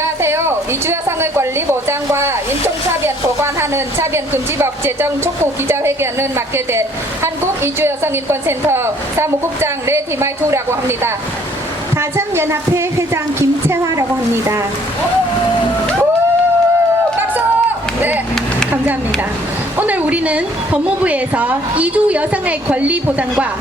안녕하세요. 이주 여성의 권리 보장과 인종차별 보관하는 차별금지법 제정 촉구 기자회견을 맡게 된 한국 이주여성인권센터 사무국장 레디마이투라고 합니다. 가정연합회 회장 김채화라고 합니다. 박수! 네. 감사합니다. 오늘 우리는 법무부에서 이주 여성의 권리 보장과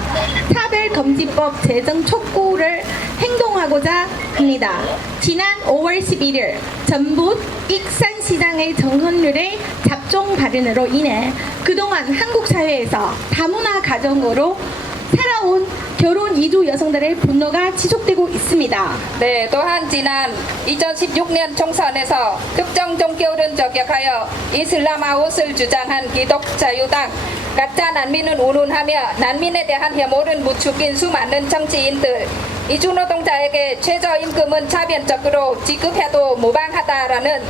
차별금지법 제정 촉구를 행동하고자 합니다. 지난 5월 11일 전북 익산시장의 정선율의 잡종 발언으로 인해 그동안 한국 사회에서 다문화 가정으로 살아온 결혼 이주 여성들의 분노가 지속되고 있습니다. 네, 또한 지난 2016년 총선에서 특정 종교를 저격하여 이슬람 아웃을 주장한 기독자유당 가짜 난민은 운운하며 난민에 대한 혐오를 부추긴 수많은 정치인들 이주 노동자에게 최저임금은 차별적으로 지급해도 무방하다라는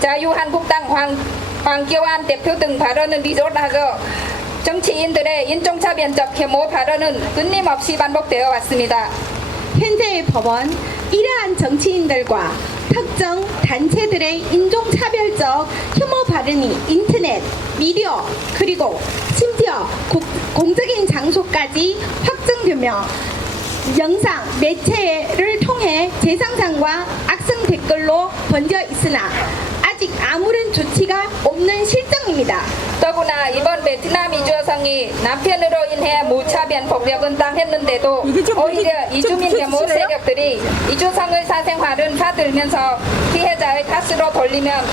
자유한국당 황교안 대표 등 발언을 비롯하고 정치인들의 인종차별적 혐오 발언은 끊임없이 반복되어 왔습니다. 현재의 법원 이러한 정치인들과 특정 단체들의 인종차별적 혐오 발언이 인터넷, 미디어, 그리고 심지어 공적인 장소까지 확정되며 영상, 매체를 통해 재상상과 악성 댓글로 번져 있으나 아직 아무런 조치가 없는 실정입니다. 더구나 이번 베트남 이주 여성이 남편으로 인해 무차별 폭력은 당했는데도 오히려 이주민 혐오 세력들이 이주성의 사생활을 파들면서 피해자의 탓으로 돌리면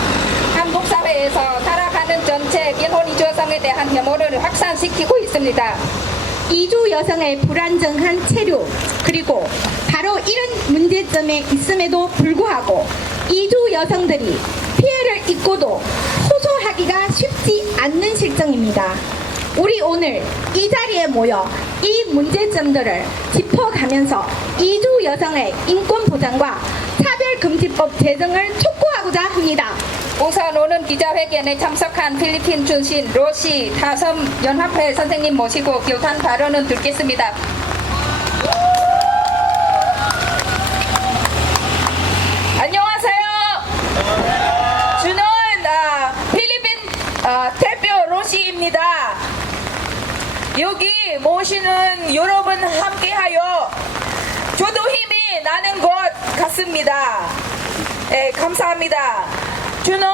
한국 사회에서 타락하는 전체 비혼 이주 여성에 대한 혐오를 확산시키고 있습니다. 이주 여성의 불안정한 체류 그리고 바로 이런 문제점에 있음에도 불구하고 이주 여성들이 피해를 입고도 호소하기가 쉽지 않는 실정입니다. 우리 오늘 이 자리에 모여 이 문제점들을 짚어가면서 이주 여성의 인권 보장과 차별금지법 제정을 촉구하고자 합니다. 우선 오는 기자회견에 참석한 필리핀 출신 로시 타섬연합회 선생님 모시고 교탄 발언을 듣겠습니다. 안녕하세요. 저는 필리핀 대표 로시입니다. 여기 모시는 여러분 함께하여 저도 힘이 나는 것 같습니다. 네, 감사합니다. 저는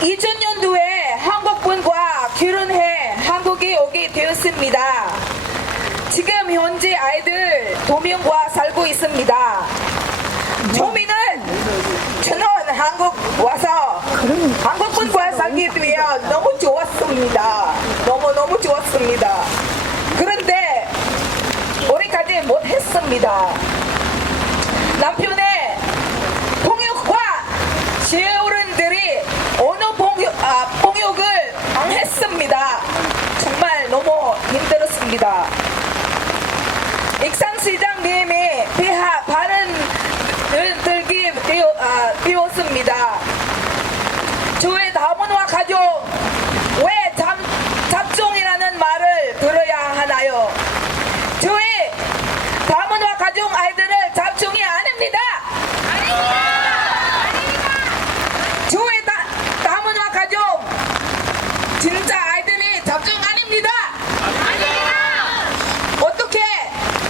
2000년도에 한국분과 결혼해 한국에 오게 되었습니다. 지금 현재 아이들 2명과 살고 있습니다. 처음에는 저는 한국 와서 한국분과 살기 위해 너무 좋았습니다. 너무 좋았습니다. 그런데 오래까지 못했습니다. 남편의 폭력과 어른들이 어느 폭력을 당했습니다. 정말 너무 힘들었습니다. 익산시장님이 비하 발언을 들게 되었습니다. 저의 다문화 가족 왜 잡종이라는 말을 들어야 하나요? 저의 다문화 가족 아이들을 잡종이 아닙니다. 저의 다문화 가족 진짜 아이들이 잡종 아닙니다. 어떻게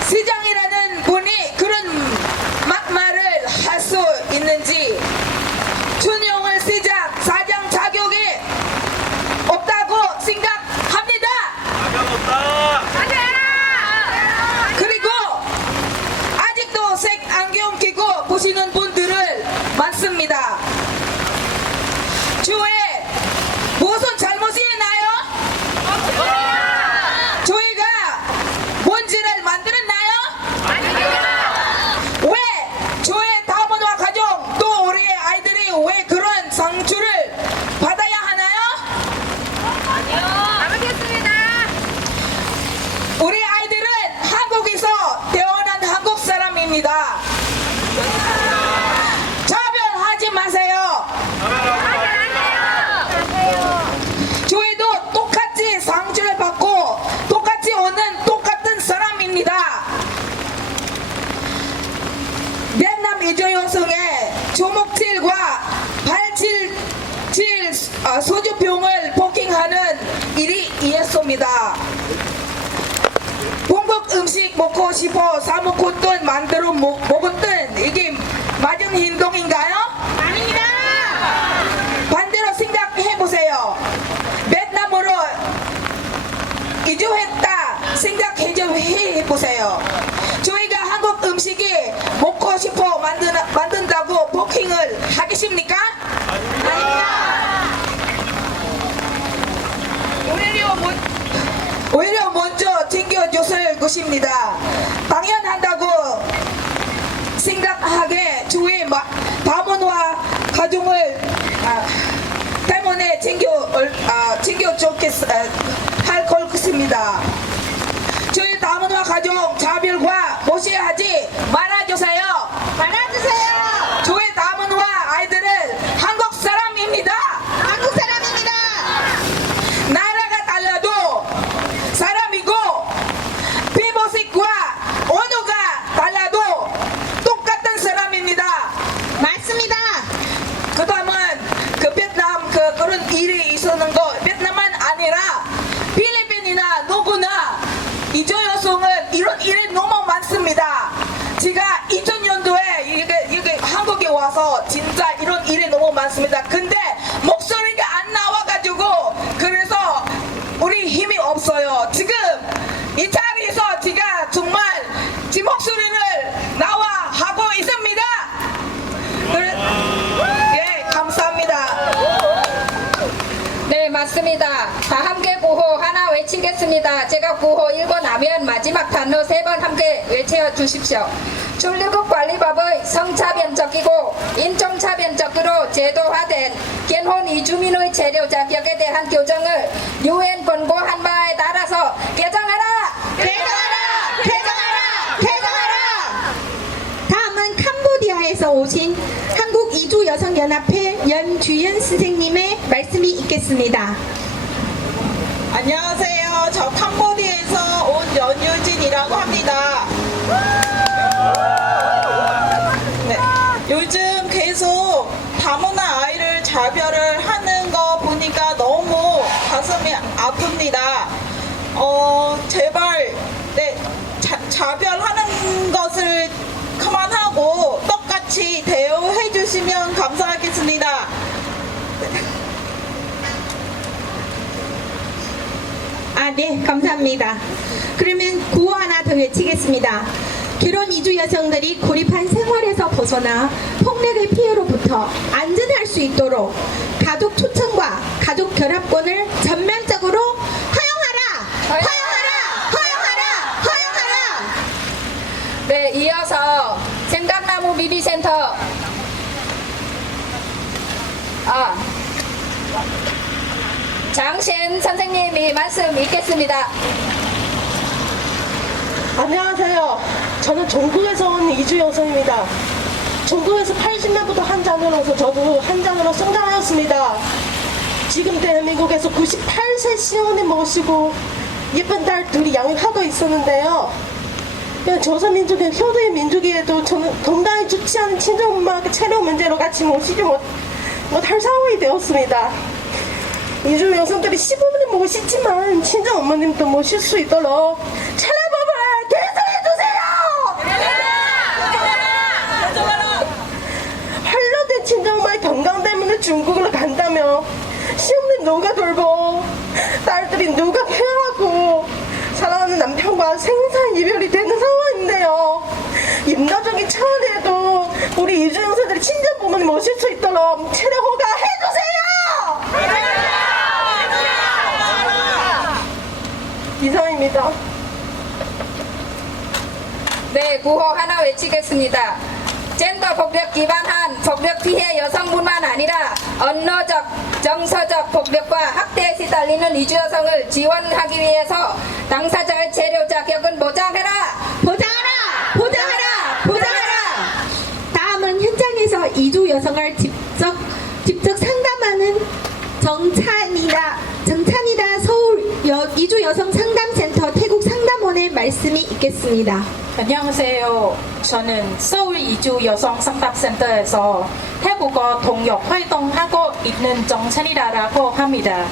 시장이라는 분이 그런 막말을 할 수 있는지 춘영을 사장 자격이 없다고 생각합니다. 그리고 아직도 색 안경 끼고 보시는 분들을 많습니다. 저의 무슨 잘못이 있나요? 저희가 뭔지를 만들었나요? 왜 저의 다문화 가족 또 우리 아이들이 왜 그런 상처를 받아야 하나요? 우리 아이들은 한국에서 태어난 한국 사람입니다. 차별하지 마세요. 저희도 똑같이 상처를 받고 똑같이 오는 똑같은 사람입니다. 베트남 이주 여성의 조목질과 소주병을 포킹하는 일이 있었습니다. 본국 음식 먹고 싶어 사 먹었던 만들어 먹었던 이게 맞은 행동인가요? 아닙니다. 반대로 생각해보세요. 베트남으로 이주했다 생각해보세요. 저희가 한국 음식이 먹고 싶어 만든다고 포킹을 하겠습니까? 오히려 먼저 챙겨줬을 것입니다. 당연한다고 생각하게 저희 다문화 가정을 때문에 할 것입니다. 저희 다문화 가정 차별과 무시하지 말아주세요. 말아주세요. 저희 다문화 아이들은 한국 사람입니다. 한국 사람입니다. 나라가 달라도 사람이고 피부색과 언어가 달라도 똑같은 사람입니다. 맞습니다. 그 다음은 그 베트남 그런 일이 있었는 거 베트남만 아니라 필리핀이나 누구나 이주 여성은 이런 일이 너무 많습니다. 제가 2000년도에 이게 한국에 와서 진짜 이런 일이 너무 많습니다. 근데 목소리가 안 나와가지고 그래서 우리 힘이 없어요. 지금 이 자리에서 제가 정말 제 목소리를 나와 하고 있습니다. 예, 감사합니다. 네, 맞습니다. 다 함께 구호 하나 외치겠습니다. 제가 구호 읽고 나면 마지막 단어 3번 함께 외쳐 주십시오. 출入관리법의 성차별적이고 인종차별적으로 제도화된 결혼 이주민의 재료 자격에 대한 규정을 유엔 권고한 바에 따라서 개정하라! 개정하라! 개정하라! 개정하라! 다음은 캄보디아에서 오신 한국이주여성연합회 연주연 선생님의 말씀이 있겠습니다. 안녕하세요. 저 캄보디아에서 온 연유진이라고 합니다. 네, 요즘 계속 다문화 아이를 자별을 하는 거 보니까 너무 가슴이 아픕니다. 제발 자별하는 것을 그만하고 똑같이 대우해 주시면 감사하겠습니다. 네, 감사합니다. 그러면 구호 하나 더 외치겠습니다. 결혼 이주 여성들이 고립한 생활에서 벗어나 폭력의 피해로부터 안전할 수 있도록 가족 초청과 가족 결합권을 전면적으로 허용하라! 허용하라! 허용하라! 허용하라! 네, 이어서 생강나무 미비센터 장신 선생님이 말씀 있겠습니다. 안녕하세요. 저는 중국에서 온 이주 여성입니다. 중국에서 80년부터 한잔으로서 저도 한잔으로 성장하였습니다. 지금 대한민국에서 98세 시어머니 모시고 예쁜 딸 둘이 양육하고 있었는데요. 조선민족의 효도의 민족에도 저는 건강에 좋지 않은 친정엄마 체력 문제로 같이 모시지 못할 상황이 되었습니다. 이주 여성들이 시부모님 모시지만 친정 어머님도 모실 수 있도록 차례법을 개선해주세요. 한로된 친정엄마의 건강 때문에 중국으로 간다며 시어머니 누가 돌보, 딸들이 누가 케어하고, 사랑하는 남편과 생사 이별이 되는 상황인데요. 인간적인 차원에도 우리 이주 여성들이 친정 부모님 모실 수 있도록 체력 허가해주세요. 이상입니다. 네, 구호 하나 외치겠습니다. 젠더 폭력 기반한 폭력 피해 여성뿐만 아니라 언어적, 정서적 폭력과 학대에 시달리는 이주 여성을 지원하기 위해서 당사자의 재료 자격은 보장해라! 보장하라! 보장하라! 보장하라! 다음은 현장에서 이주 여성을 직접 상담하는 정찬이다 서울 이주 여성 상담센터 태국 상담원의 선생님의 말씀이 있겠습니다. 안녕하세요. 저는 서울 이주 여성 상담센터에서 태국어 동역 활동하고 있는 정찬이라고 합니다.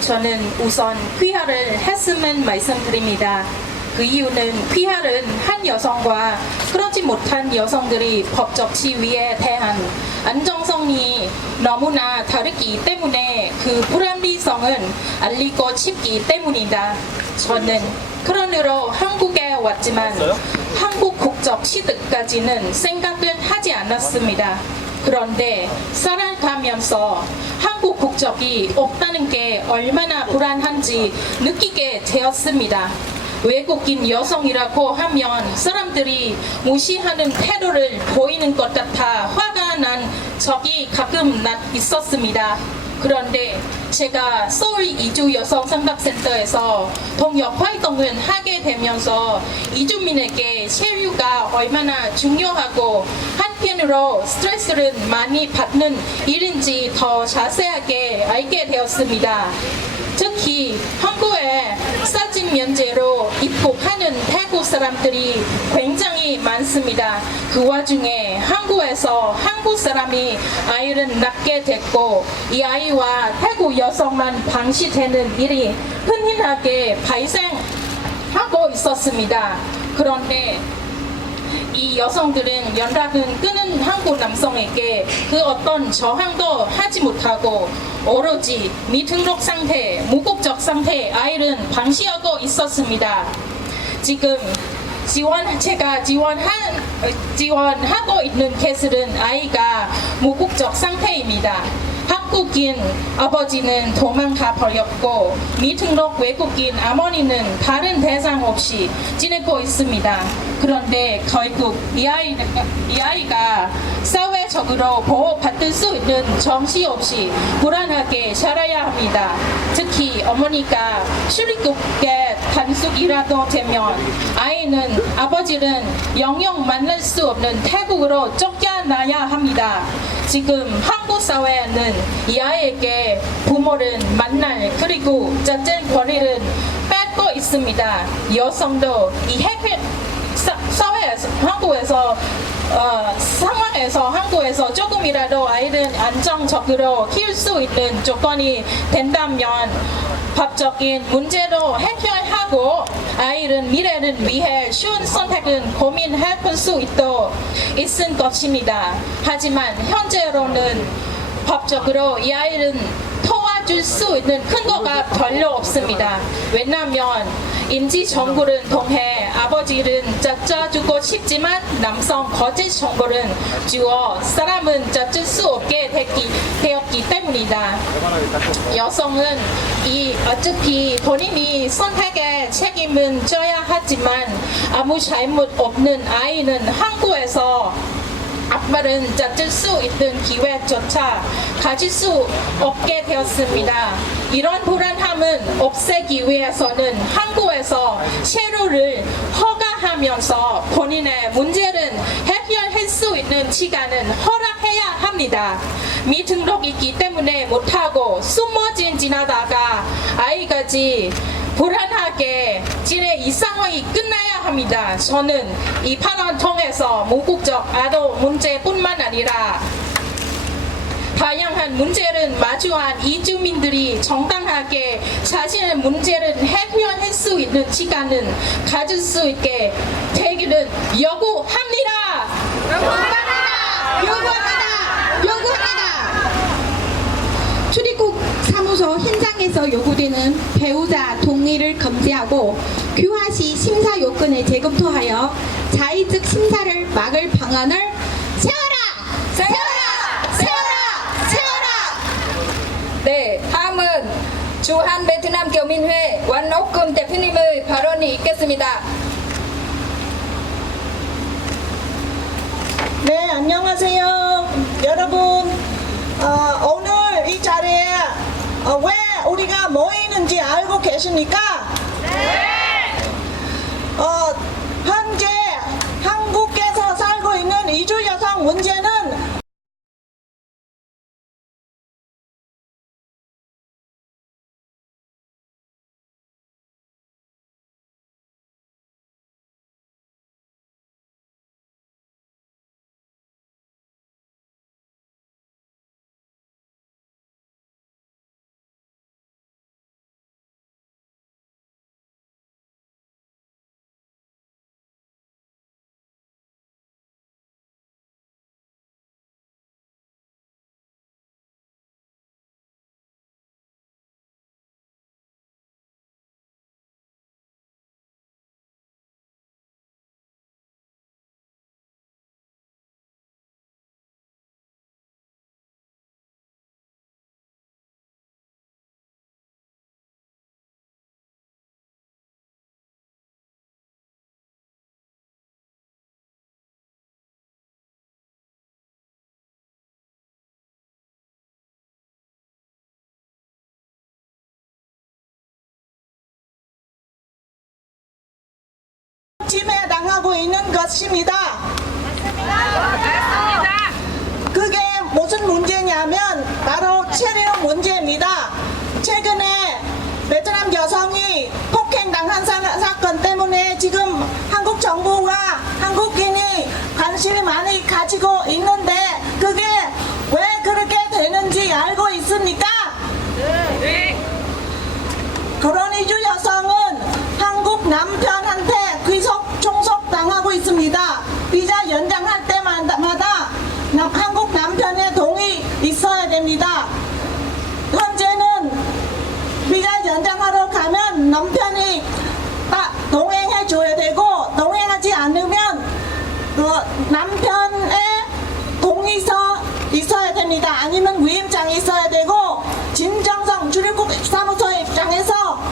저는 우선 귀화를 했으면 말씀드립니다. 그 이유는 귀화는 한 여성과 그렇지 못한 여성들이 법적 지위에 대한 안정성이 너무나 다르기 때문에 그 불합리성은 알리고 싶기 때문이다. 저는 그러므로 한국에 왔지만 한국 국적 취득까지는 생각을 하지 않았습니다. 그런데 살아가면서 한국 국적이 없다는 게 얼마나 불안한지 느끼게 되었습니다. 외국인 여성이라고 하면 사람들이 무시하는 태도를 보이는 것 같아 화가 난 적이 가끔 있었습니다. 그런데 제가 서울 이주 여성 상담센터에서 동역 활동을 하게 되면서 이주민에게 체류가 얼마나 중요하고 한편으로 스트레스를 많이 받는 일인지 더 자세하게 알게 되었습니다. 특히 한국에 사진 면제로 입국하는 태국 사람들이 굉장히 많습니다. 그 와중에 한국에서 한국 사람이 아이를 낳게 됐고 이 아이와 태국 여성만 방치되는 일이 흔하게 발생하고 있었습니다. 그런데 이 여성들은 연락은 끊은 한국 남성에게 그 어떤 저항도 하지 못하고 오로지 미등록 상태, 무국적 상태의 아이를 방치하고 있었습니다. 지금 제가 지원하고 있는 케이스는 아이가 무국적 상태입니다. 한국인 아버지는 도망가 버렸고 미등록 외국인 어머니는 다른 대상 없이 지내고 있습니다. 그런데 결국 이 아이가 사회적으로 보호받을 수 있는 정시 없이 불안하게 살아야 합니다. 특히 어머니가 출입국에 단속이라도 되면 아이는 아버지는 영영 만날 수 없는 태국으로 쫓겨나야 합니다. 지금 한국 사회는 이 아이에게 부모를 만날 그리고 자진 권리를 뺏고 있습니다. 여성도 이 사회에서 상황에서 한국에서 조금이라도 아이를 안정적으로 키울 수 있는 조건이 된다면 법적인 문제도 해결하고 아이를 미래를 위해 쉬운 선택을 고민해 볼 수 있을 것입니다. 하지만 현재로는 법적으로 이 아이는 도와줄 수 있는 근거가 별로 없습니다. 왜냐하면 임시정부를 통해 아버지를 찾아주고 싶지만 남성 거짓 정보를 주어 사람은 찾을 수 없게 되었기 때문이다. 여성은 어차피 본인이 선택에 책임은 져야 하지만 아무 잘못 없는 아이는 한국에서 아빠는 찾을 수 있는 기회조차 가질 수 없게 되었습니다. 이런 불안함은 없애기 위해서는 한국에서 체류를 허가하면서 본인의 문제를 해결할 수 있는 시간은 허락해야 합니다. 미등록이기 때문에 못하고 숨어진 지나다가 아이까지 불안하게 지내 이 상황이 끝나야 합니다. 저는 이 판을 통해서 무국적 아동 문제뿐만 아니라 다양한 문제를 마주한 이주민들이 정당하게 자신의 문제를 해결할 수 있는 시간을 가질 수 있게 되기를 요구합니다. 출입국 사무소 현장에서 요구되는 배우자 동의를 금지하고 귀화 시 심사 요건을 재검토하여 자의적 심사를 막을 방안을 세워라! 네, 다음은 주한 베트남 교민회 원옥금 대표님의 발언이 있겠습니다. 네, 안녕하세요. 여러분, 오늘 이 자리에 왜 우리가 모이는지 알고 계십니까? 네! 현재 한국에서 살고 있는 이주 여성 문제는 당하고 있는 것입니다. 그게 무슨 문제냐면 바로 체류 문제입니다. 최근에 베트남 여성이 폭행당한 사건 때문에 지금 한국 정부와 한국인이 관심이 많이 가지고 있는데 그게 왜 그렇게 되는지 알고 있습니까? 결혼 이주 여성은 한국 남편한테 귀속 총속 당하고 있습니다. 비자 연장할 때마다 한국 남편의 동의 있어야 됩니다. 현재는 비자 연장하러 가면 남편이 동행해 줘야 되고 동행하지 않으면 남편의 동의서 있어야 됩니다. 아니면 위임장이 있어야 되고 진정성 출입국 사무소 입장에서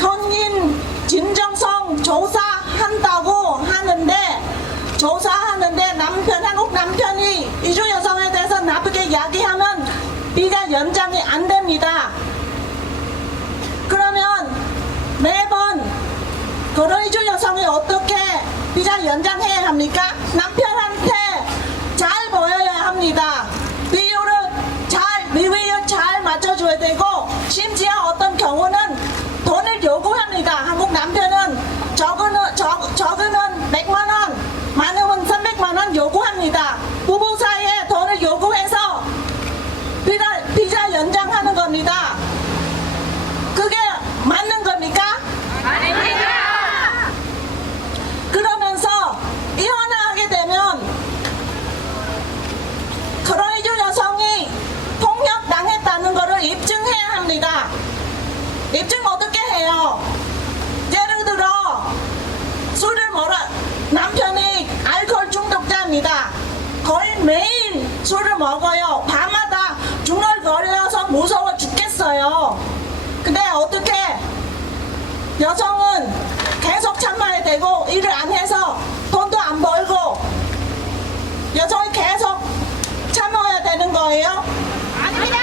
혼인 진정성 조사한다고 하는데 한국 남편이 이주 여성에 대해서 나쁘게 이야기하면 비자 연장이 안 됩니다. 그러면 매번 결혼 이주 여성이 어떻게 비자 연장해야 합니까? 남편한테 잘 보여야 합니다. 비위를 잘 맞춰줘야 되고 심지어 어떤 경우는 돈을 요구합니다. 한국 남편은 적으면 100만원, 많으면 300만원 요구합니다. 부부 사이에 돈을 요구해서 비자 연장하는 겁니다. 그게 맞는 겁니까? 아닙니다. 그러면서 이혼을 하게 되면 결혼 이주 여성이 폭력 당했다는 것을 입증해야 합니다. 입증 어떻게 해요? 예를 들어 남편이 알코올 중독자입니다. 거의 매일 술을 먹어요. 밤마다 중얼거려서 무서워 죽겠어요. 근데 어떻게 여성은 계속 참아야 되고 일을 안 해서 돈도 안 벌고 여성이 계속 참아야 되는 거예요? 아닙니다.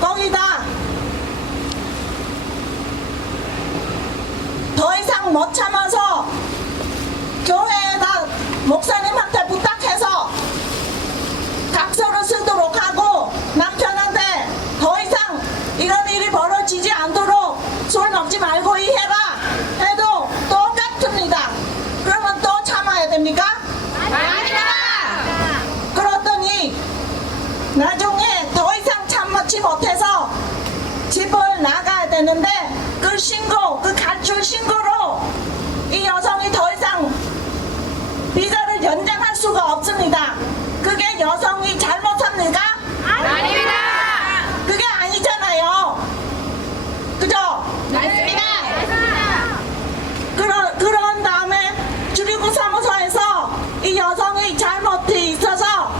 거기다 더 이상 못 참아서 교회에다 목사님한테 부탁해서 각서를 쓰도록 하고 남편한테 더 이상 이런 일이 벌어지지 않도록 술 먹지 말고 이해라 해도 똑같습니다. 그러면 또 참아야 됩니까? 아닙니다. 그러더니 나중에 더 이상 참지 못해서 집을 나가야 되는데 그 가출 신고로 이 여성이 더 이상 비자를 연장할 수가 없습니다. 그게 여성이 잘못합니까? 아닙니다. 그게 아니잖아요. 그죠? 맞습니다. 그런 다음에 출입국 사무소에서 이 여성이 잘못이 있어서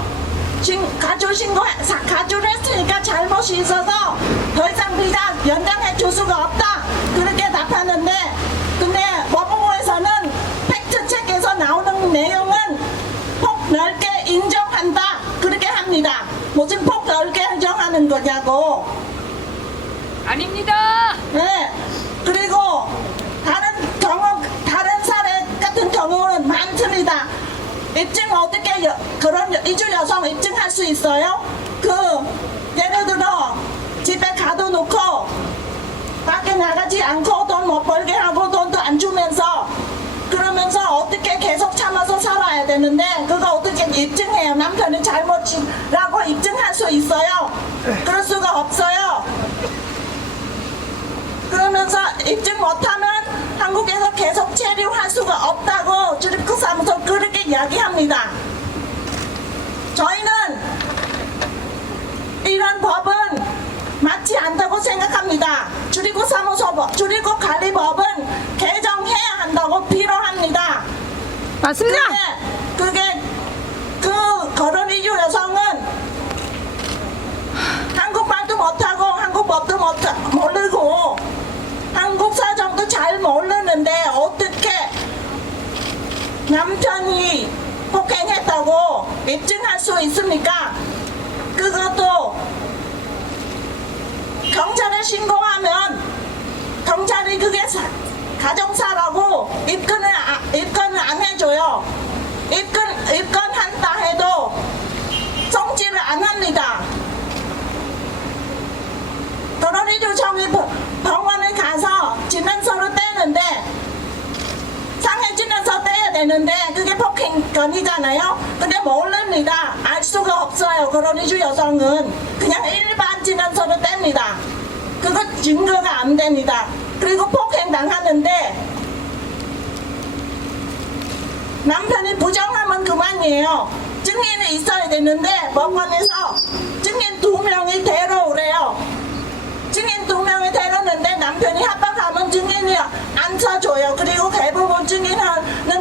가출을 했으니까 잘못이 있어서 더 이상 비자 연장해 줄 수가 없다. 그렇게 답하는데 근데 법무부에서는 팩트체크에서 나오는 내용은 폭 넓게 인정한다. 그렇게 합니다. 무슨 폭 넓게 인정하는 거냐고. 아닙니다. 네. 그리고 다른 사례 같은 경우는 많습니다. 입증 어떻게 그런 이주 여성 입증할 수 있어요? 예를 들어 집에 가둬놓고 밖에 나가지 않고 돈 못 벌게 하고 돈도 안 주면서 그러면서 어떻게 계속 참아서 살아야 되는데 그거 어떻게 입증해요? 남편이 잘못이라고 입증할 수 있어요? 그럴 수가 없어요. 그러면서 입증 못하면 한국에서 계속 체류할 수가 없다고 출입국 사무소 그렇게 이야기합니다. 저희는 이런 법은 맞지 않다고 생각합니다. 출입국 사무소 출입국 관리법은 개정해야 한다고 필요합니다. 맞습니다. 그게 결혼 이주 여성은 한국말도 못하고 한국법도 모르고 한국 사정도 잘 모르는데 어떻게 남편이 폭행했다고 입증할 수 있습니까? 그것도 경찰에 신고하면 경찰이 그게 가정사라고 되는데 그게 폭행건이잖아요. 근데 모릅니다. 알 수가 없어요. 그런 이주 여성은 그냥 일반 진언서로 뗍니다. 그거 증거가 안 됩니다. 그리고 폭행 당하는데 남편이 부정하면 그만이에요. 증인이 있어야 되는데 법원에서 증인 2명이 데려오래요. 증인 2명이 데려오는데 남편이 합박하면 증인이 안 쳐줘요. 그리고 대부분 증인은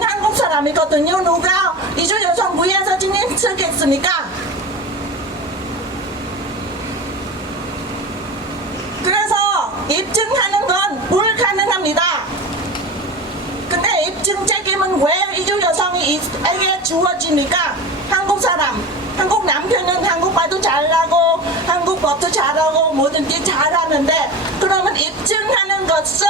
한국 사람이거든요. 누가 이주 여성 위에서 증인 쓰겠습니까? 그래서 입증하는 건 불가능합니다. 근데 입증 책임은 왜 이주 여성에게 주어집니까? 한국 사람, 한국 남편은 한국 말도 잘하고 한국 법도 잘하고 뭐든지 잘하는데 그러면 입증하는 것은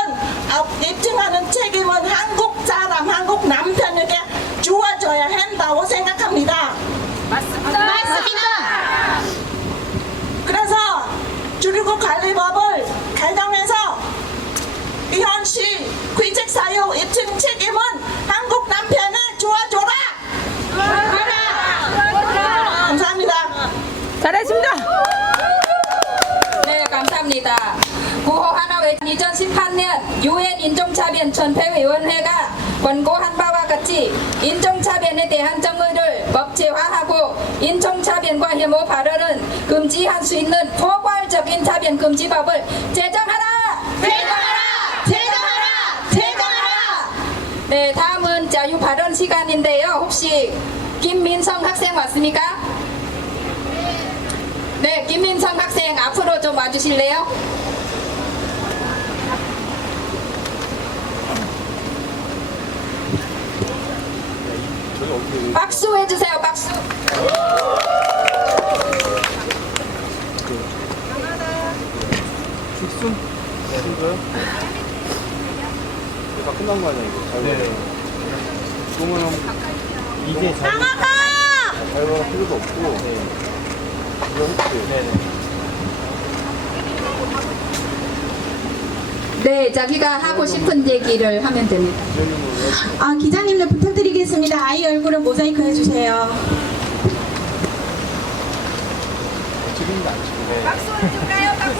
입증하는 책임은 한국 사람, 한국 남편에게 주어져야 한다고 생각합니다. 맞습니다. 그래서 출입국관리법을 개정해서 이현씨 귀책사유 입증 책임은 한국 남편에 주어줘라. 감사합니다. 잘했습니다. 네, 감사합니다. 구호 하나회 2018년 유엔 인종차별전폐위원회가 권고한 바와 같이 인종차별에 대한 정의를 법제화하고 인종차별과 혐오 발언은 금지할 수 있는 포괄적인 차별금지법을 제정하라! 제정하라! 네, 다음은 자유발언 시간인데요. 혹시 김민성 학생 왔습니까? 네, 김민성 학생 앞으로 좀 와주실래요? 박수 해주세요, 박수. 다 끝난 거 아니야 이거? 네. 그러면 이제 자유할 필요도 없고 이거 했지. 네, 자기가 하고 싶은 얘기를 하면 됩니다. 기자님들 부탁드리겠습니다. 아이 얼굴을 모자이크 해주세요. 지금도 안 치고. 박수 해줄까요, 박수?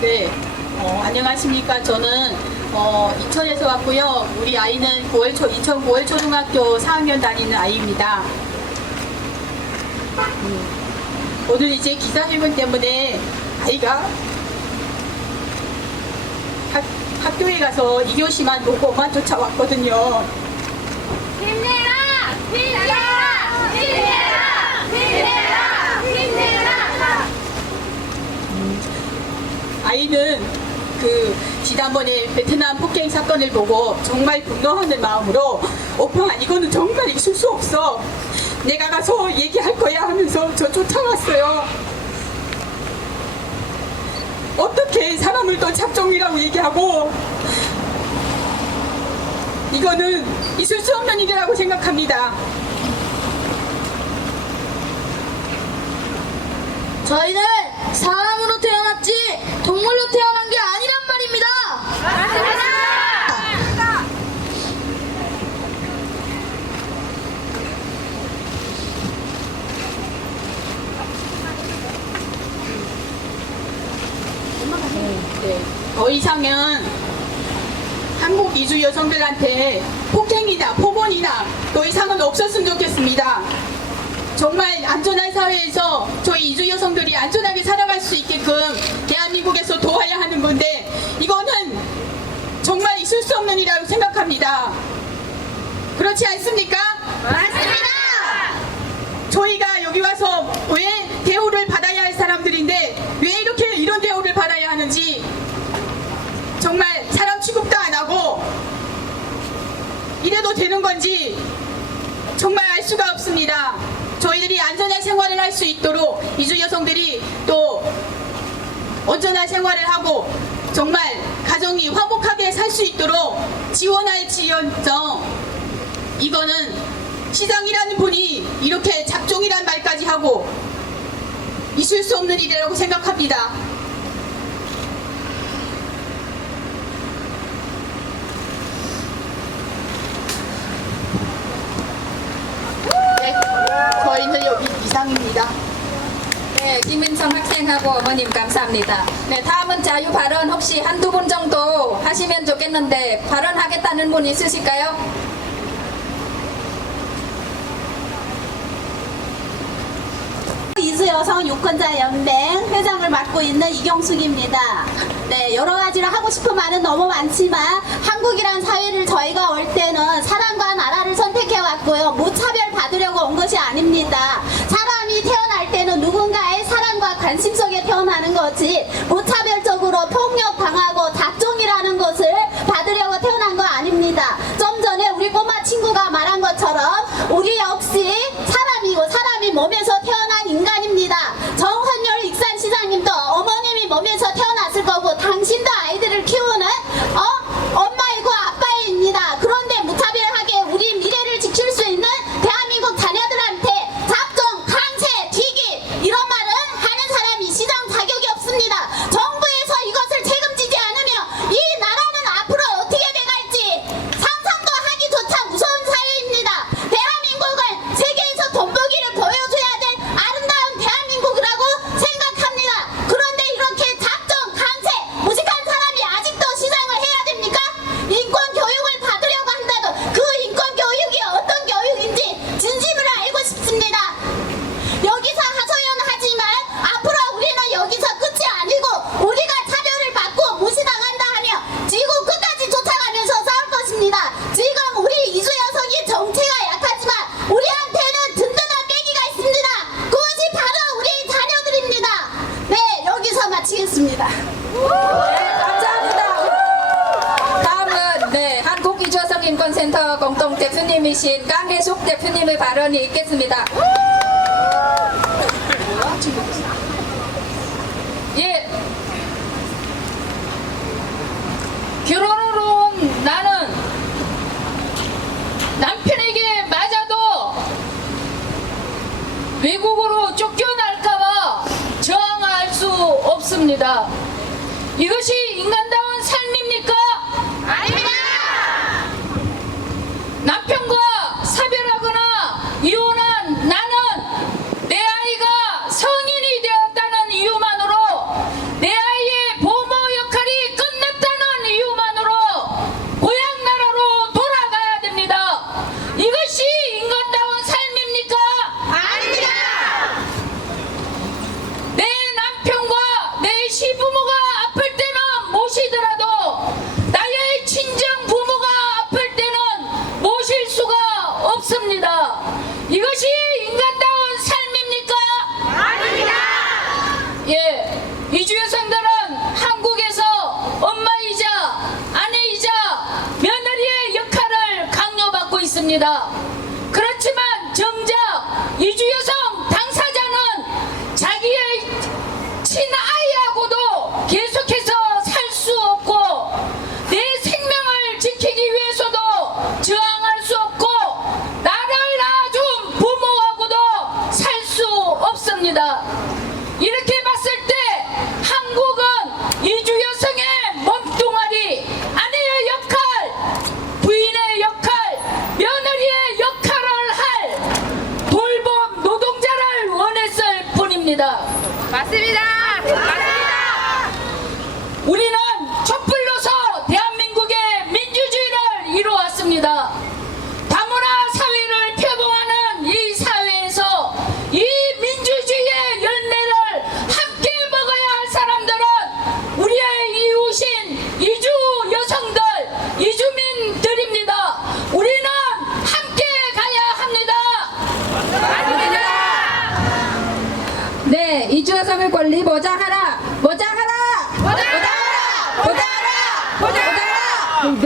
네, 안녕하십니까. 저는 이천에서 왔고요. 우리 아이는 이천 9월 초등학교 4학년 다니는 아이입니다. 오늘 이제 기자회견 때문에 아이가 학교에 가서 2교시만 보고만 쫓아왔거든요. 아이는 지난번에 베트남 폭행 사건을 보고 정말 분노하는 마음으로 오빠 이거는 정말 있을 수 없어. 내가 가서 얘기할 거야 하면서 저 쫓아왔어요. 어떻게 사람을 또 잡종이라고 얘기하고 이거는 있을 수 없는 일이라고 생각합니다. 저희는 사람으로 태어났지 동물로 태어난 게 아니란 말입니다. 맞습니다. 네, 더 이상은 한국 이주 여성들한테 폭행이나 폭언이나 더 이상은 없었으면 좋겠습니다. 정말 안전한 사회에서 저희 이주 여성들이 안전하게 살아갈 수 있게끔 대한민국에서 도와야 하는 건데 이거는 정말 있을 수 없는 일이라고 생각합니다. 그렇지 않습니까? 맞습니다. 저희가 여기 와서 왜 대우를 받아야 할 사람들인데 왜 이렇게 이런 대우를 받아야 하는지 정말 사람 취급도 안 하고 이래도 되는 건지 정말 알 수가 없습니다. 저희들이 안전한 생활을 할 수 있도록 이주 여성들이 또 안전한 생활을 하고 정말 가정이 화목하게 살 수 있도록 지원할지언정 이거는 시장이라는 분이 이렇게 잡종이란 말까지 하고 있을 수 없는 일이라고 생각합니다. 네, 저희는 여기 이상입니다. 네, 김민성 학생하고 어머님 감사합니다. 네, 다음은 자유 발언 혹시 한두 분 정도 하시면 좋겠는데 발언하겠다는 분 있으실까요? 이수여성 유권자연맹 회장을 맡고 있는 이경숙입니다. 네, 여러 가지로 하고 싶은 말은 너무 많지만 한국이란 사회를 저희가 올 때는 사랑과 나라를 선택해 왔고요. 무차별 받으려고 온 것이 아닙니다. 사람이 태어날 때는 누군가의 사랑과 관심 속에 태어나는 거지 무차별적으로 폭력당하고 다종이라는 것을 받으려고 태어난 거 아닙니다. 좀 전에 우리 꼬마 친구가 말한 것처럼 우리 역시 사람이고 사람이 몸에서 태어난 인간입니다. 정선열 익산시장님도 어머님이 몸에서 태어났을 거고 당신도 아이들을 키우는 엄마이고 아빠입니다. 그런데 무차별하게 우리 미래를 지킬 수 있는 대한민국 자녀들한테 작정, 강제, 튀기 이런 말은 하는 사람이 시장 자격이 없습니다. 정부에서 이것을 책임지지 않으면 이 나라는 앞으로 어떻게 돼갈지 상상도 하기조차 무서운 사회입니다. 대한민국은 세계에서 돋보기를 보여줘야 될 아름다운 대한민국이라고 생각합니다. 그런데 이렇게 작정, 강제, 무식한 사람이 아직도 시장을 해야 됩니까? 인권 교육을 받으려고 한다도 그 인권 교육이 어떤 교육인지 진심을 알고 싶습니다. 여기서 하소연하지만 앞으로 우리는 여기서 끝이 아니고 우리가 차별을 받고 무시당한다 하며 지구 끝까지 쫓아가면서 싸울 것입니다. 지금 우리 이주 여성이 정체가 약하지만 우리한테는 든든한 빼기가 있습니다. 그것이 바로 우리 자녀들입니다. 네, 여기서 마치겠습니다. 네, 감사합니다. 다음은 네, 한국이주여성인권센터 공동 대표님이신 강혜숙 대표님의 발언이 있겠습니다. 예. 결혼을 온 나는 남편에게 맞아도 외국으로 쫓겨날까봐 저항할 수 없습니다. 이것이 인간다운 삶입니까? 아닙니다. 남편과 사별하거나 이혼한 나는 내 아이가 성인이 되었다는 이유만으로 내 아이의 보모 역할이 끝났다는 이유만으로 고향 나라로 돌아가야 됩니다. 이것이 인간다운 삶입니까? 아닙니다. 내 남편과 내 시부모가 아플 때는 모시더라도 나의 친정 부모가 아플 때는 모실 수가 없습니다. 이것이 인간다운 삶입니까? 아닙니다. 예, 이주여성들은 한국에서 엄마이자 아내이자 며느리의 역할을 강요받고 있습니다. 그렇지만 정작 이주여성 당사자는 자기의 친아이하고도 계속해서 살 수 없고 내 생명을 지키기 위해서도 저항할 수 없고 나를 낳아준 부모하고도 살 수 없습니다. 이렇게 봤을 때 한국은 이주여성의 몸뚱아리, 아내의 역할, 부인의 역할, 며느리의 역할을 할 돌봄 노동자를 원했을 뿐입니다. 맞습니다. 우리는 촛불로서 대한민국의 민주주의를 이루어왔습니다. 다문화 사회를 표방하는 이 사회에서 이 민주주의의 열매를 함께 먹어야 할 사람들은 우리의 이웃인 이주 여성들, 이주민들입니다. 우리는 함께 가야 합니다. 네, 이주여성의 권리 보장하라. 보장하라.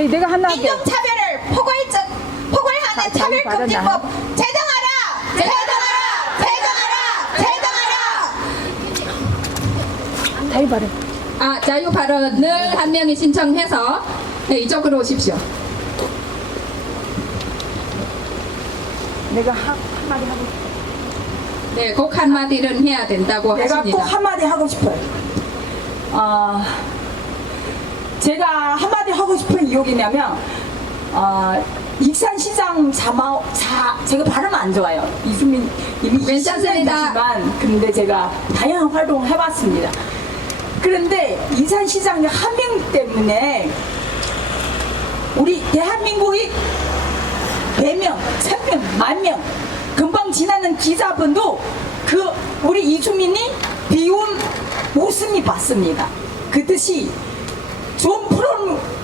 내가 하나 할게. 인종차별을 포괄하는 차별금지법 제정하라. 자유 발언. 자유 발언을 한 명이 신청해서 네, 이쪽으로 오십시오. 내가 한마디 하고 네, 꼭 한마디는 해야 된다고 내가 꼭 하십니다. 한마디 하고 싶어요. 제가 한마디 하고 싶은 이유가 뭐냐면 익산시장 제가 발음 안 좋아요. 이수민 이미 괜찮습니다. 20년이지만 근데 제가 다양한 활동을 해봤습니다. 그런데 익산시장의 한 명 때문에 우리 대한민국이 100명, 1000명, 10,000명 금방 지나는 기자분도 그 우리 이주민이 비운 웃음이 받습니다. 그 뜻이 좋은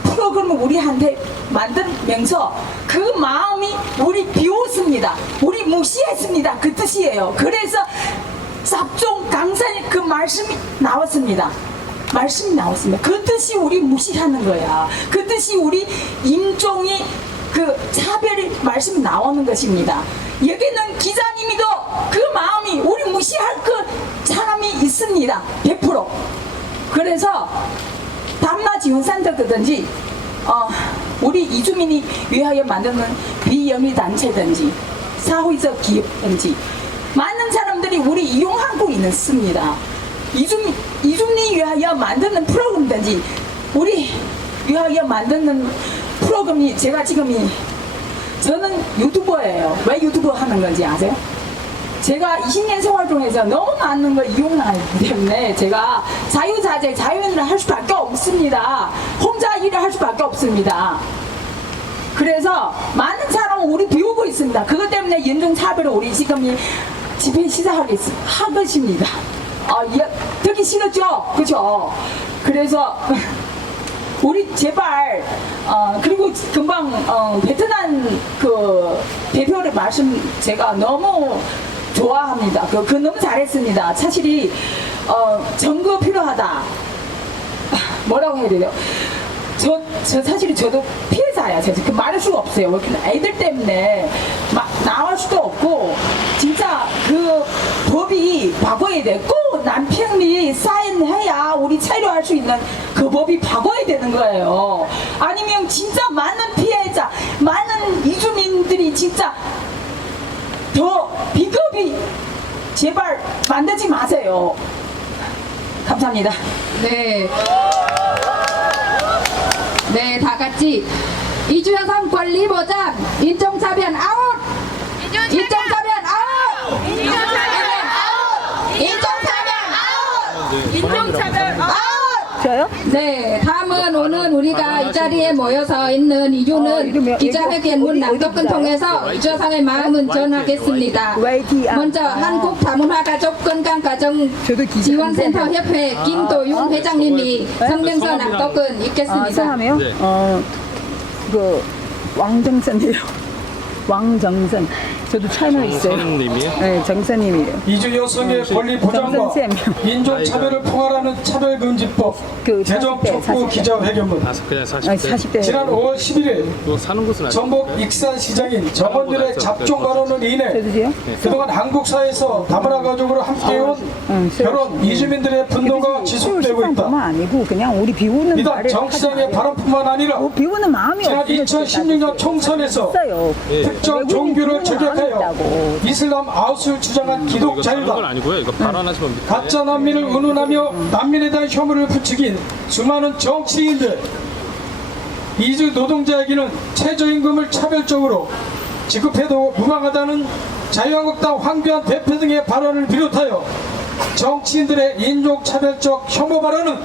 프로그램을 우리한테 만들면서 그 마음이 우리 비웃습니다. 우리 무시했습니다. 그 뜻이에요. 그래서 삽종 강산의 그 말씀이 나왔습니다. 그 뜻이 우리 무시하는 거야. 그 뜻이 우리 임종이 그 차별의 말씀이 나오는 것입니다. 여기는 기자님이도 그 마음이 우리 무시할 그 사람이 있습니다. 100%. 그래서 밤낮 지원센터든지 우리 이주민이 위하여 만드는 비영리 단체든지 사회적 기업든지 많은 사람들이 우리 이용하고 있습니다. 이주민이 위하여 만드는 프로그램든지 우리 위하여 만드는 프로그램이 저는 유튜버예요. 왜 유튜버 하는 건지 아세요? 제가 20년 생활 중에서 너무 많은 걸 이용하기 때문에 제가 자유일을 할 수밖에 없습니다. 혼자 일을 할 수밖에 없습니다. 그래서 많은 사람은 우리 배우고 있습니다. 그것 때문에 인종차별을 우리 지금 집회 시작할 것입니다. 듣기 싫었죠? 그죠? 그래서 우리 제발 그리고 금방 베트남 그 대표의 말씀 제가 너무 좋아합니다. 그 너무 잘했습니다. 사실이 점거 필요하다. 뭐라고 해야 돼요? 사실이 저도 피해자야. 제가 그 말할 수가 없어요. 애들 때문에 나올 수도 없고 진짜 그 법이 바꿔야 돼. 꼭 남편이 사인해야 우리 체류할 수 있는 그 법이 바꿔야 되는 거예요. 아니면 진짜 많은 피해자, 많은 이주민들이 진짜 더 비겁이 제발 만들지 마세요. 감사합니다. 네. 네, 다 같이 이주여성 권리 보장, 인종차별 아웃! 인종차별 아웃! 인종차별 아웃! 저요? 네, 다음은 오늘 우리가 이 자리에 모여서 있는 이유는 기자회견문 낭독을 통해서 이주여성의 마음을 전하겠습니다. 먼저 한국다문화가족건강가정지원센터 협회 김도윤 회장님이 성명서 낭독을 읽겠습니다. 성함이요? 네. 그 왕정선이요. 왕정선. 저도 채널 있어요. 정선님이요? 네, 정선님이에요. 이주 여성의 권리 보장과 정선쌤. 인종차별을 포괄하는 차별금지법 그 개정 40대, 촉구 40대. 기자회견문 그냥 40대. 40대. 지난 5월 11일 또 사는 곳은 아니고. 전북 익산시장인 정원들의 잡종 발언을 인해 저도요? 그동안 한국 사회에서 다문화 가족으로 함께해온 결혼 이주민들의 분노가 지속되고 있다. 아니고 그냥 우리 비우는 이단 말을 정치장의 발언뿐만 아니라 비우는 마음이 지난 없으면 2016년 총선에서 없어요. 특정 종교를 저격하여 이슬람 아웃을 주장한 기독 이거 사는 건 자유당 아니고요. 이거 발언하시면 밑에. 가짜 난민을 운운하며 난민에 대한 혐오를 부추긴 수많은 정치인들 이주 노동자에게는 최저임금을 차별적으로 지급해도 무방하다는 자유한국당 황교안 대표 등의 발언을 비롯하여 정치인들의 인종차별적 혐오 발언은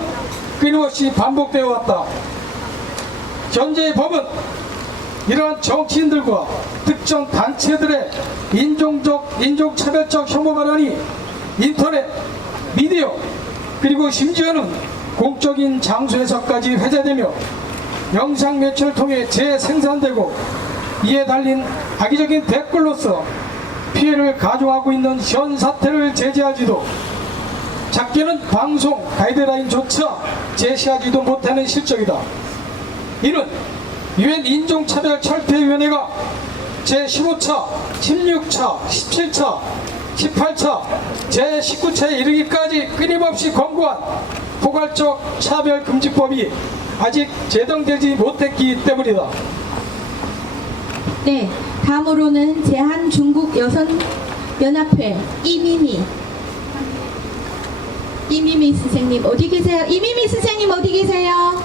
끊임없이 반복되어 왔다. 현재의 법은 이러한 정치인들과 특정 단체들의 인종차별적 혐오 발언이 인터넷, 미디어, 그리고 심지어는 공적인 장소에서까지 회자되며 영상 매체를 통해 재생산되고 이에 달린 악의적인 댓글로서 피해를 가중하고 있는 현 사태를 제지하지도 작게는 방송 가이드라인조차 제시하지도 못하는 실정이다. 이는 유엔 인종차별철폐위원회가 제15차, 16차, 17차, 18차, 제19차에 이르기까지 끊임없이 권고한 포괄적 차별금지법이 아직 제정되지 못했기 때문이다. 네, 다음으로는 제한중국 여성 연합회 이미미 선생님 어디 계세요? 이미미 선생님 어디 계세요?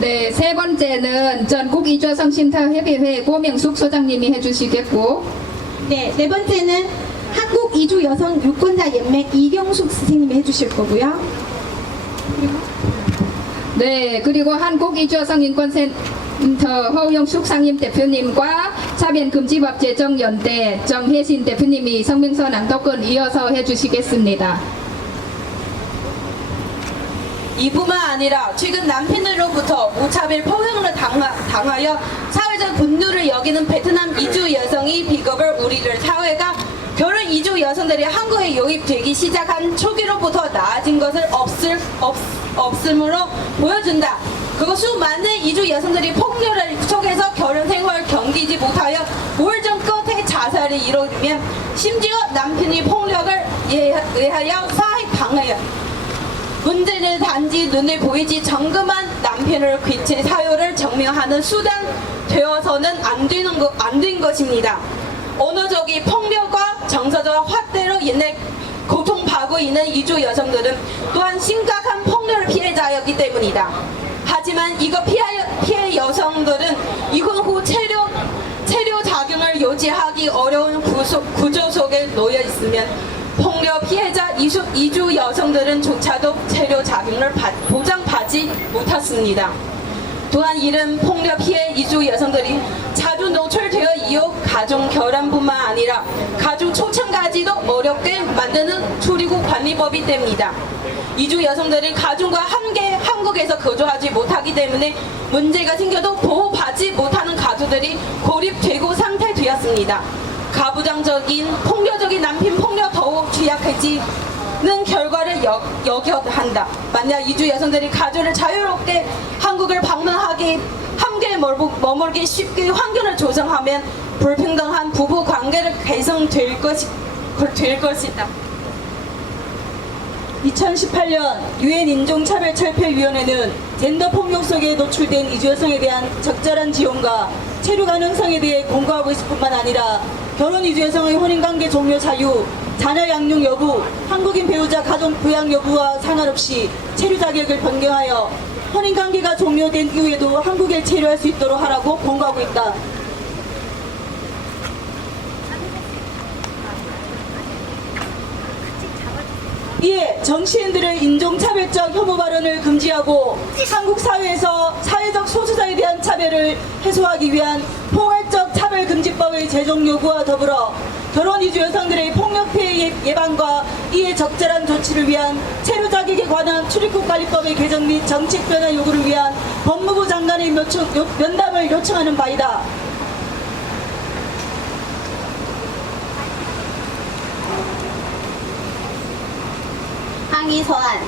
네, 세 번째는 전국 이주여성쉼터협의회 고명숙 소장님이 해주시겠고, 네, 네 번째는 한국 이주 여성 유권자 연맹 이경숙 선생님이 해주실 거고요. 네, 그리고 한국이주여성인권센터 허우영숙 상임 대표님과 차별금지법 제정연대 정혜신 대표님이 성명서 낭독을 이어서 해주시겠습니다. 이뿐만 아니라 최근 남편으로부터 무차별 폭행을 당하여 사회적 분노를 여기는 베트남 이주 여성의 비겁을 우리들 사회가 결혼 이주 여성들이 한국에 유입되기 시작한 초기로부터 나아진 것을 없음으로 보여준다. 그리고 수많은 이주 여성들이 폭력을 속에서 결혼 생활을 견디지 못하여 우울증 끝에 자살을 이루면 심지어 남편이 폭력을 의하여 사회 방해야. 문제는 단지 눈에 보이지 정금한 남편을 귀체 사유를 증명하는 수단 되어서는 안 된 것입니다. 언어적인 폭력과 정서적 확대로 인해 고통받고 있는 이주 여성들은 또한 심각한 폭력을 피해자였기 때문이다. 하지만 이거 피해 여성들은 이혼 후 체류 작용을 유지하기 어려운 구조 속에 놓여 있으면 폭력 피해자 이주 여성들은 조차도 체류 작용을 보장받지 못했습니다. 또한 이런 폭력 피해 이주 여성들이 자주 노출되어 이후 가정 결함뿐만 아니라 가족 초청까지도 어렵게 만드는 출입국 관리법이 때문이다. 이주 여성들은 가족과 함께 한국에서 거주하지 못하기 때문에 문제가 생겨도 보호받지 못하는 가족들이 고립되고 상태되었습니다. 가부장적인 폭력적인 남편 폭력 더욱 취약해지는 결과를 여겨야 한다. 만약 이주 여성들이 가족을 자유롭게 한국을 방문하게 함께 머물기 쉽게 환경을 조성하면 불평등한 부부 관계를 개선될 것이다. 2018년 유엔 인종차별철폐위원회는 젠더 폭력 속에 노출된 이주 여성에 대한 적절한 지원과 체류 가능성에 대해 공고하고 있을 뿐만 아니라 결혼 이주 여성의 혼인관계 종료 자유, 자녀 양육 여부, 한국인 배우자 가족 부양 여부와 상관없이 체류 자격을 변경하여 혼인관계가 종료된 이후에도 한국에 체류할 수 있도록 하라고 공고하고 있다. 이에 정치인들의 인종차별적 혐오 발언을 금지하고 한국 사회에서 사회적 소수자에 대한 차별을 해소하기 위한 포괄적 차별금지법의 제정 요구와 더불어 결혼 이주 여성들의 폭력 피해 예방과 이에 적절한 조치를 위한 체류 자격에 관한 출입국 관리법의 개정 및 정책 변화 요구를 위한 법무부 장관의 면담을 요청하는 바이다. 항의 서한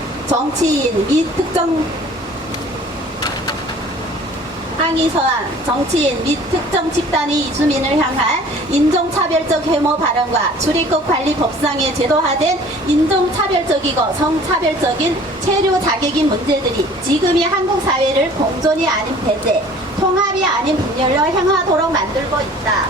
정치인 및 특정 집단의 이주민을 향한 인종차별적 혐오 발언과 출입국 관리 법상에 제도화된 인종차별적이고 성차별적인 체류 자격인 문제들이 지금의 한국 사회를 공존이 아닌 배제, 통합이 아닌 분열로 향하도록 만들고 있다.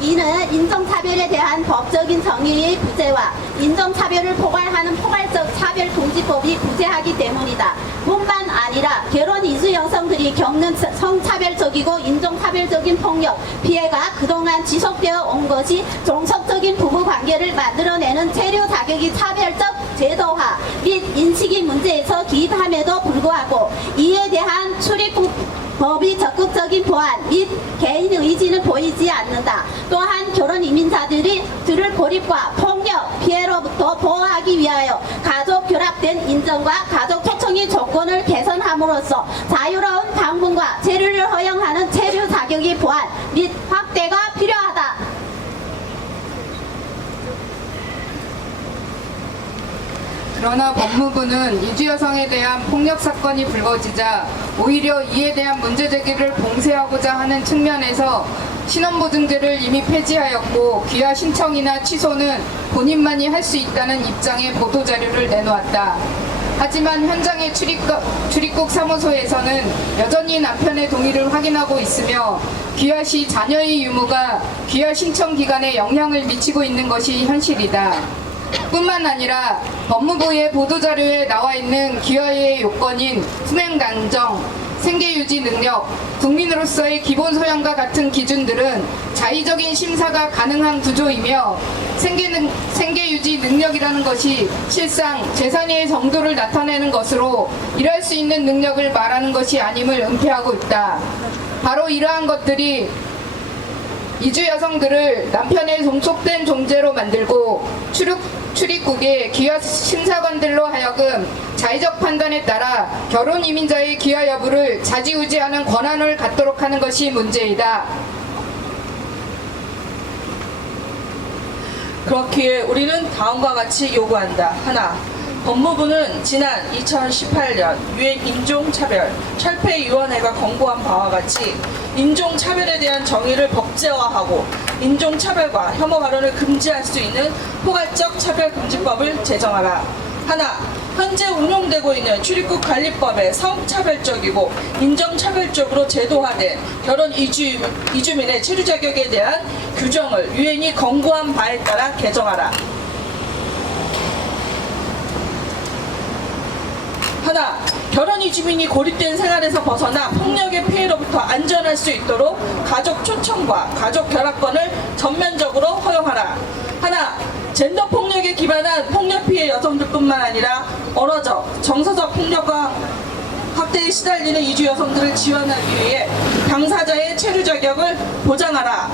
이는 인종차별에 대한 법적인 정의의 부재와 인종차별을 포괄하는 포괄적 차별금지법이 부재하기 때문이다. 뿐만 아니라 결혼 이주 여성들이 겪는 성차별적이고 인종차별적인 폭력, 피해가 그동안 지속되어 온 것이 종속적인 부부관계를 만들어내는 체류 자격이 차별적 제도화 및 인식의 문제에서 기입함에도 불구하고 이에 대한 출입국 법이 적극적인 보완 및 개인 의지는 보이지 않는다. 또한 결혼 이민자들을 고립과 폭력, 피해로부터 보호하기 위하여 가족 결합된 인정과 가족 초청의 조건을 개선함으로써 자유로운 방문과 체류를 허용하는 체류 자격의 보완 및 확대가 필요하다. 그러나 법무부는 이주 여성에 대한 폭력 사건이 불거지자 오히려 이에 대한 문제 제기를 봉쇄하고자 하는 측면에서 신원보증제를 이미 폐지하였고 귀화 신청이나 취소는 본인만이 할 수 있다는 입장의 보도자료를 내놓았다. 하지만 현장의 출입국 사무소에서는 여전히 남편의 동의를 확인하고 있으며 귀화 시 자녀의 유무가 귀화 신청 기간에 영향을 미치고 있는 것이 현실이다. 뿐만 아니라 법무부의 보도자료에 나와 있는 귀화의 요건인 수명 단정, 생계유지 능력, 국민으로서의 기본 소양과 같은 기준들은 자의적인 심사가 가능한 구조이며 생계유지 능력이라는 것이 실상 재산의 정도를 나타내는 것으로 일할 수 있는 능력을 말하는 것이 아님을 은폐하고 있다. 바로 이러한 것들이 이주 여성들을 남편의 종속된 존재로 만들고 출입국의 귀화 심사관들로 하여금 자의적 판단에 따라 결혼 이민자의 귀화 여부를 좌지우지하는 권한을 갖도록 하는 것이 문제이다. 그렇기에 우리는 다음과 같이 요구한다. 하나, 법무부는 지난 2018년 유엔 인종차별 철폐위원회가 권고한 바와 같이 인종차별에 대한 정의를 법제화하고 인종차별과 혐오 발언을 금지할 수 있는 포괄적 차별금지법을 제정하라. 하나, 현재 운용되고 있는 출입국 관리법의 성차별적이고 인종차별적으로 제도화된 결혼 이주민의 체류 자격에 대한 규정을 유엔이 권고한 바에 따라 개정하라. 하나, 결혼 이주민이 고립된 생활에서 벗어나 폭력의 피해로부터 안전할 수 있도록 가족 초청과 가족 결합권을 전면적으로 허용하라. 하나, 젠더 폭력에 기반한 폭력 피해 여성들뿐만 아니라 언어적, 정서적 폭력과 학대에 시달리는 이주 여성들을 지원하기 위해 당사자의 체류 자격을 보장하라.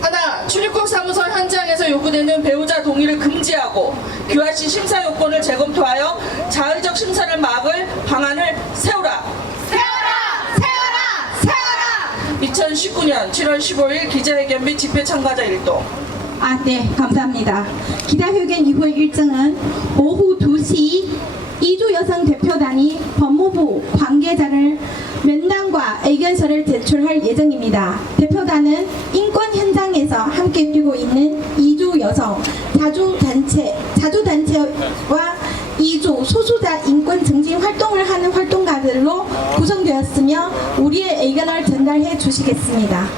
하나, 출입국 사무소 현장에서 요구되는 배우자 동의를 금지하고 귀화 시 심사 요건을 재검토하여 자의적 심사를 막을 방안을 세우라. 2019년 7월 15일 기자회견 및 집회 참가자 일동. 네, 감사합니다. 기자회견 이후의 일정은 오후 2시 이주 여성 대표단이 법무부 관계자를 면담과 의견서를 제출할 예정입니다. 대표단은 인권 현장에서 함께 뛰고 있는 이주 여성 자주단체와 이주 소수자 인권 증진 활동을 하는 활동가들로 구성되었으며 우리의 의견을 전달해 주시겠습니다.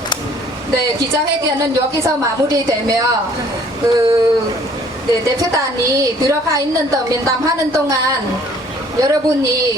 네, 기자회견은 여기서 마무리되며 대표단이 들어가 있는 면담하는 동안 여러분이